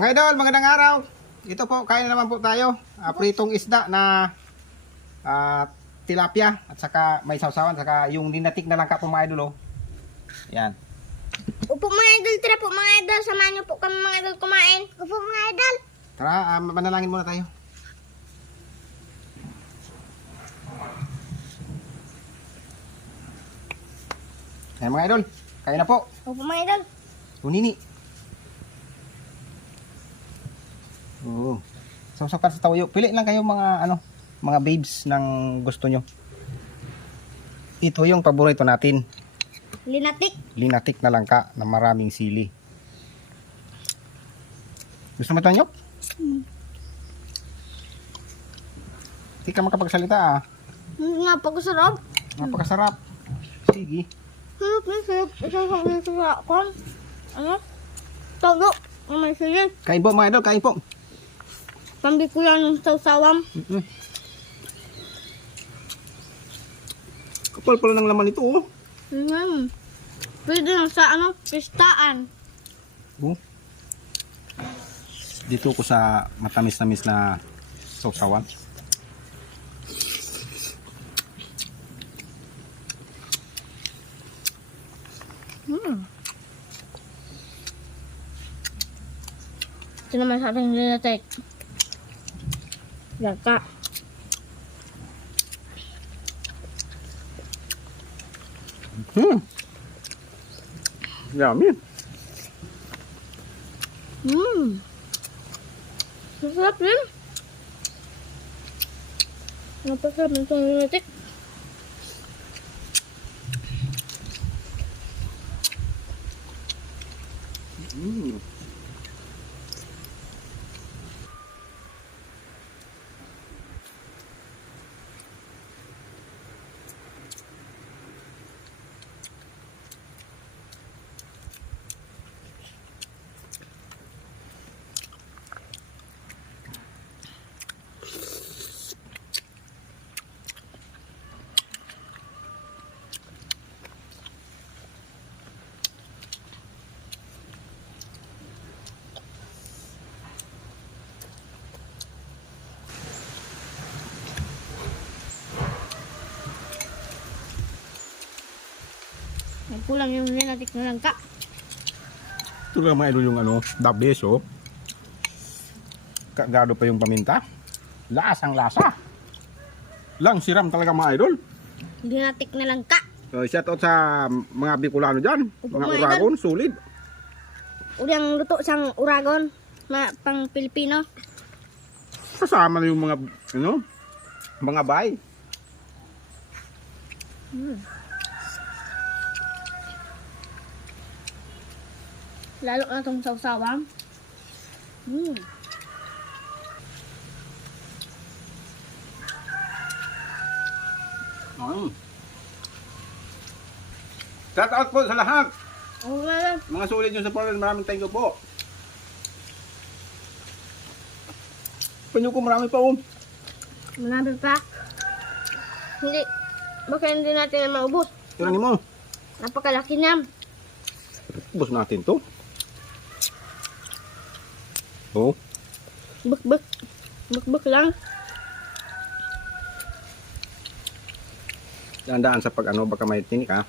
Mga idol, magandang araw. Ito po, kain na naman po tayo. Pritong isda na tilapia at saka may sausawan, saka yung dinatik na langka po mga idol. Oh. Yan. Upo mga idol, tira po mga idol. Samahan niyo po kami mga idol kumain. Upo mga idol. Tara, manalangin muna tayo. Yan mga idol, kain na po. Upo mga idol. Tunini. Oo. Sausakan sa tawayo. Pili lang kayo mga mga babes ng gusto nyo. Ito yung paborito natin. Linatik. Linatik na langka na maraming sili. Gusto mo ito nyok? Hindi ka makapagsalita ah. Napakasarap. Napakasarap. Sige. Sarap. Ano? Togo. May sili. Kain po mga idol, kain po. Tambi ko yan yung sawsawam. Kapal pala ng laman ito oh. Pwede lang sa pistaan. Oh. Dito ko sa matamis-tamis na sausawan. Ito naman sa ating linatik. Langka. Yummy. Masarap din. Napasarap itong linatik. Kulang yung linatik na langka. Ito lang mga idol yung the best oh. Kagado pa yung paminta. Lasang lasa. Lang siram talaga mga idol. Linatik na langka. So, shout out sa mga Bicolano dyan. Opo, Mga mga Uragon, solid. Ulang luto sang uragon. Pang Pilipino. Kasama na yung mga, mga bay. Lalo na itong sawsawang. Shout out po sa lahat. Oo nga lang. Mga solid yung support. Maraming thank you po. Panyo ko marami pa oh. Marami pa. Hindi. Baka hindi natin na maubos. Tiranin mo. Napakalaki niya. Ubus natin to. Oh. Buk-buk. Buk-buk lang. Dandaan sa pag baka may tinik ha.